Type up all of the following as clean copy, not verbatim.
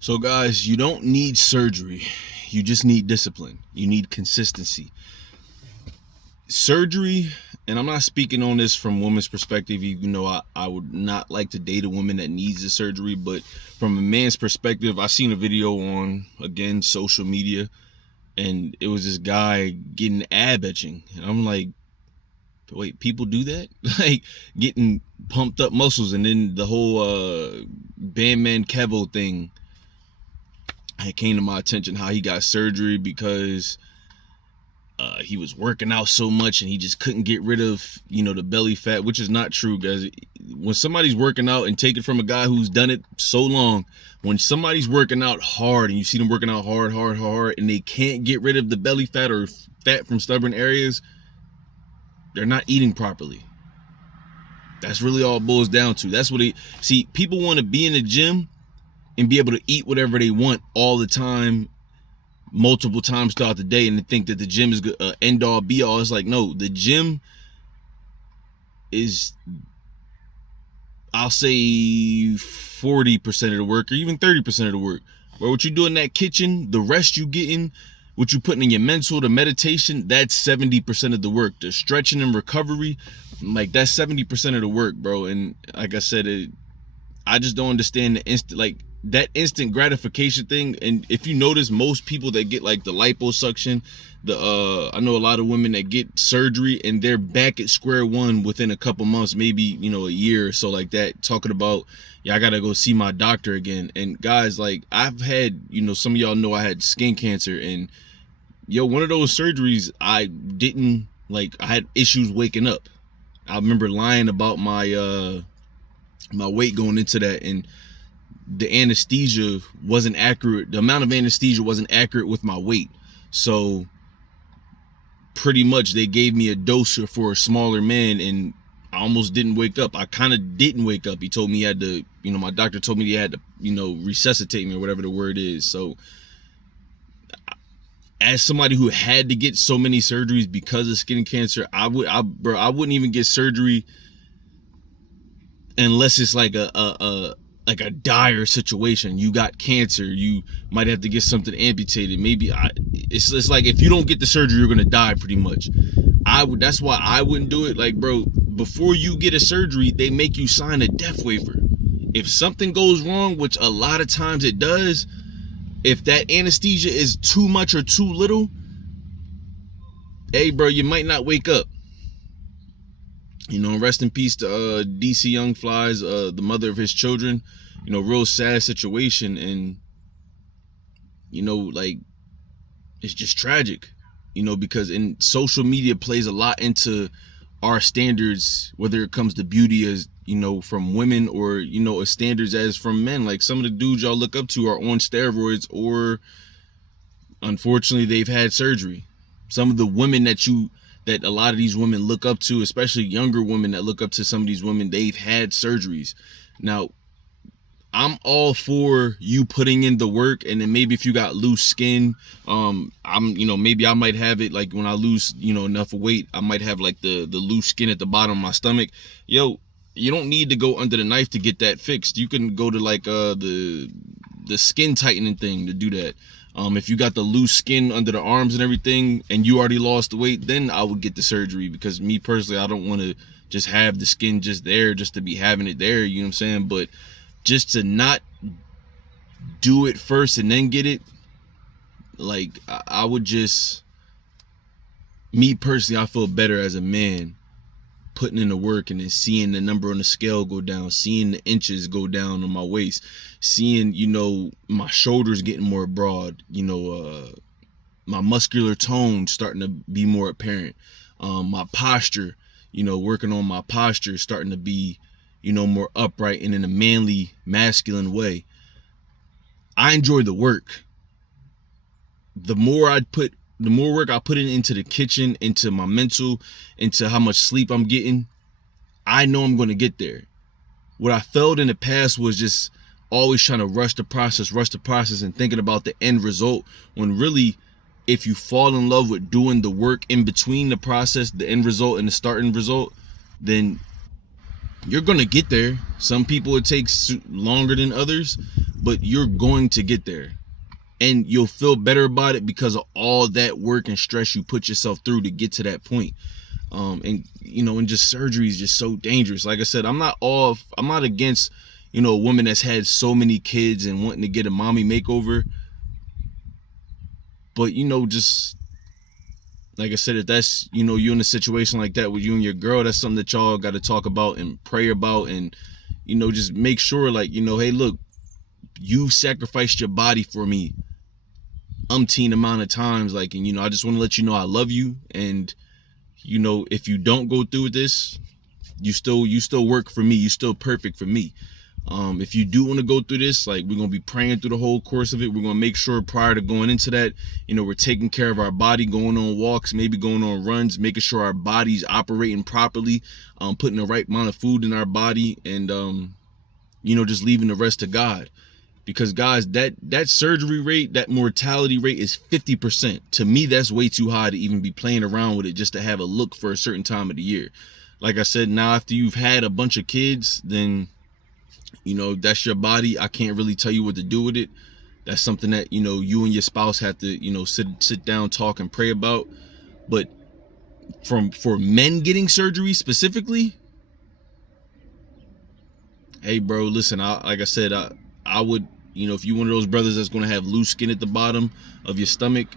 So guys, you don't need surgery. You just need discipline. You need consistency. Surgery, and I'm not speaking on this from women's perspective, even though I would not like to date a woman that needs the surgery, but from a man's perspective, I seen a video on, again, social media, and it was this guy getting ab etching. And I'm like, wait, people do that? Like getting pumped up muscles, and then the whole Bandman Kevo thing, it came to my attention how he got surgery because he was working out so much and he just couldn't get rid of, the belly fat, which is not true, guys. When somebody's working out, and take it from a guy who's done it so long, when somebody's working out hard and you see them working out hard, and they can't get rid of the belly fat or fat from stubborn areas, they're not eating properly. That's really all it boils down to. That's what people want to be in the gym and be able to eat whatever they want all the time, multiple times throughout the day, and to think that the gym is end all be all. It's like, no, the gym is, I'll say 40% of the work, or even 30% of the work. But what you do in that kitchen, the rest you getting, what you putting in your mental, the meditation, that's 70% of the work. The stretching and recovery, like, that's 70% of the work, bro. And like I said, I just don't understand that instant gratification thing. And if you notice, most people that get like the liposuction, I know a lot of women that get surgery and they're back at square one within a couple months, maybe, a year or so, like that, talking about, yeah, I gotta go see my doctor again. And guys, like, I've had, some of y'all know I had skin cancer, and one of those surgeries, I had issues waking up. I remember lying about my weight going into that, and the anesthesia wasn't accurate. The amount of anesthesia wasn't accurate with my weight. So pretty much they gave me a dose for a smaller man, and I almost didn't wake up. I kind of didn't wake up. He told me he had to, my doctor told me he had to, resuscitate me, or whatever the word is. So as somebody who had to get so many surgeries because of skin cancer, I wouldn't even get surgery unless it's like a dire situation. You got cancer, you might have to get something amputated. Maybe it's like, if you don't get the surgery, you're gonna die, pretty much. That's why I wouldn't do it. Like, bro, before you get a surgery, they make you sign a death waiver. If something goes wrong, which a lot of times it does, if that anesthesia is too much or too little, hey, bro, you might not wake up. Rest in peace to DC Young Flies, the mother of his children. Real sad situation, and like, it's just tragic. Because social media plays a lot into our standards, whether it comes to beauty as from women, or standards as from men. Like, some of the dudes y'all look up to are on steroids, or unfortunately they've had surgery. Some of the women that a lot of these women look up to, especially younger women that look up to some of these women, they've had surgeries. Now, I'm all for you putting in the work, and then maybe if you got loose skin, maybe I might have it, like, when I lose, enough weight, I might have like the loose skin at the bottom of my stomach. You don't need to go under the knife to get that fixed. You can go to like the skin tightening thing to do that. If you got the loose skin under the arms and everything, and you already lost the weight, then I would get the surgery, because me personally, I don't want to just have the skin just there, just to be having it there, you know what I'm saying? But just to not do it first and then get it, like, I would just, me personally, I feel better as a man putting in the work, and then seeing the number on the scale go down, seeing the inches go down on my waist, seeing, my shoulders getting more broad, my muscular tone starting to be more apparent, my posture, working on my posture, starting to be, more upright and in a manly, masculine way. I enjoy the work. The more work I put into the kitchen, into my mental, into how much sleep I'm getting, I know I'm going to get there. What I felt in the past was just always trying to rush the process, and thinking about the end result, when really, if you fall in love with doing the work in between the process, the end result, and the starting result, then you're gonna get there. Some people it takes longer than others, but you're going to get there, and you'll feel better about it because of all that work and stress you put yourself through to get to that point. And and just surgery is just so dangerous. Like I said, I'm not against a woman that's had so many kids and wanting to get a mommy makeover, but just like I said, if that's you in a situation like that with you and your girl, that's something that y'all got to talk about and pray about, and just make sure, like, hey, look, you sacrificed your body for me umpteen amount of times, like, and I just want to let you know I love you, and if you don't go through this, you still work for me, you still perfect for me. If you do want to go through this, like, we're going to be praying through the whole course of it. We're going to make sure prior to going into that, we're taking care of our body, going on walks, maybe going on runs, making sure our body's operating properly, putting the right amount of food in our body, and just leaving the rest to God. Because guys, that surgery rate, that mortality rate is 50%. To me, that's way too high to even be playing around with it just to have a look for a certain time of the year. Like I said, now after you've had a bunch of kids, then that's your body. I can't really tell you what to do with it. That's something that you and your spouse have to sit down, talk, and pray about. But for men getting surgery specifically, hey bro, listen, like I said, I would, if you're one of those brothers that's going to have loose skin at the bottom of your stomach,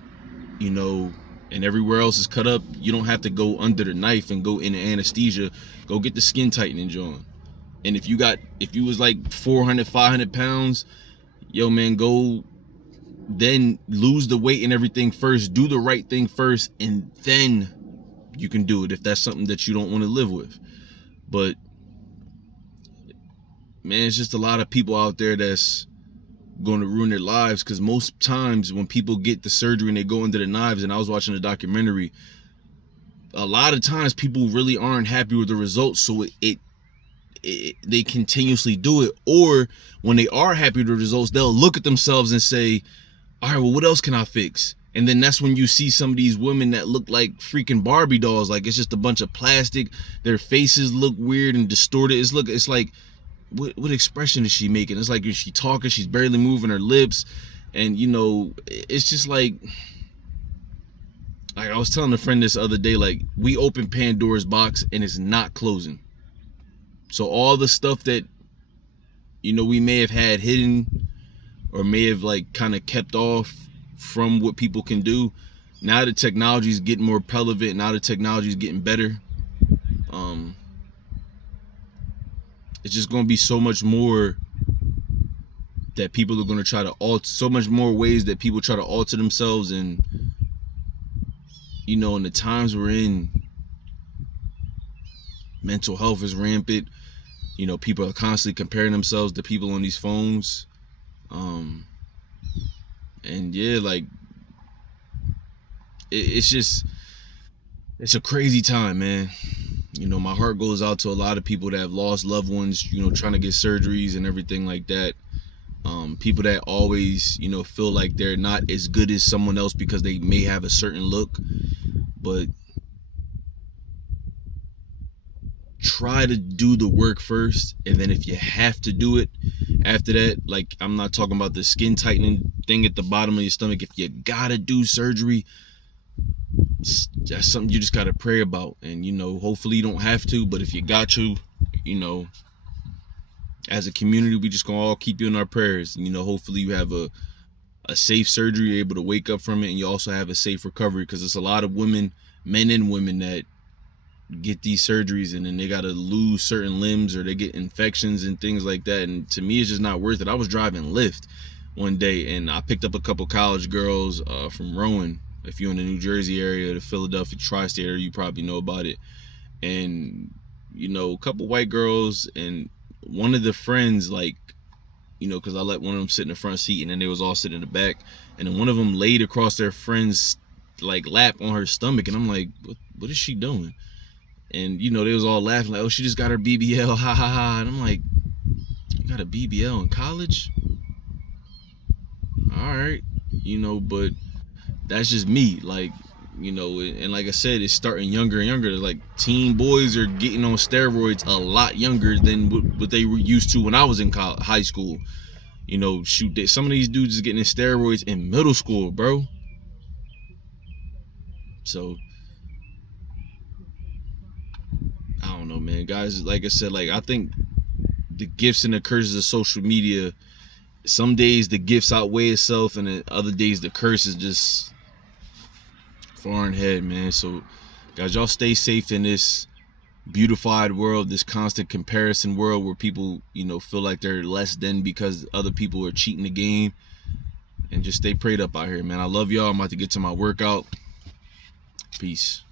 and everywhere else is cut up, you don't have to go under the knife and go into anesthesia. Go get the skin tightening joint. And if you was like 400, 500 pounds, yo man, go then lose the weight and everything first, do the right thing first, and then you can do it if that's something that you don't want to live with. But man, it's just a lot of people out there that's going to ruin their lives, because most times when people get the surgery and they go under the knives, and I was watching a documentary, a lot of times people really aren't happy with the results, so they continuously do it. Or when they are happy with the results, they'll look at themselves and say, all right, well, what else can I fix? And then that's when you see some of these women that look like freaking Barbie dolls, like it's just a bunch of plastic, their faces look weird and distorted. It's like, what expression is she making? It's like, is she talking? She's barely moving her lips. And it's just like I was telling a friend this other day, like, we opened Pandora's box and it's not closing. So all the stuff that we may have had hidden, or may have like kind of kept off from what people can do, now the technology is getting more prevalent, now the technology is getting better. It's just going to be so much more that people are going to try to alter, so much more ways that people try to alter themselves. And in the times we're in, mental health is rampant. People are constantly comparing themselves to people on these phones. And yeah, like, it's a crazy time, man. My heart goes out to a lot of people that have lost loved ones, trying to get surgeries and everything like that. People that always, feel like they're not as good as someone else because they may have a certain look. But try to do the work first, and then if you have to do it after that, like, I'm not talking about the skin tightening thing at the bottom of your stomach. If you gotta do surgery, that's something you just gotta pray about. And hopefully you don't have to, but if you got to, as a community, we just gonna all keep you in our prayers. Hopefully you have a safe surgery, you're able to wake up from it, and you also have a safe recovery, because there's a lot of women, men and women, that get these surgeries and then they gotta lose certain limbs, or they get infections and things like that. And to me, it's just not worth it. I was driving Lyft one day and I picked up a couple college girls from Rowan. If you're in the New Jersey area, the Philadelphia tri-state area, you probably know about it. And a couple white girls, and one of the friends, like, because I let one of them sit in the front seat and then they was all sitting in the back, and then one of them laid across their friend's like lap on her stomach, and I'm like, what is she doing? And they was all laughing like, oh, she just got her BBL, ha ha ha. And I'm like, you got a BBL in college? All right, but that's just me. Like, You know, and like I said, it's starting younger and younger. Like teen boys are getting on steroids a lot younger than what they were used to when I was in high school. You know, shoot, some of these dudes is getting in steroids in middle school, bro. So I don't know, man. Guys, like I said, like I think the gifts and the curses of social media, some days the gifts outweigh itself, and then other days the curse is just far ahead, man. So guys, y'all stay safe in this beautified world, this constant comparison world where people, you know, feel like they're less than because other people are cheating the game. And just stay prayed up out here, man. I love y'all. I'm about to get to my workout. Peace.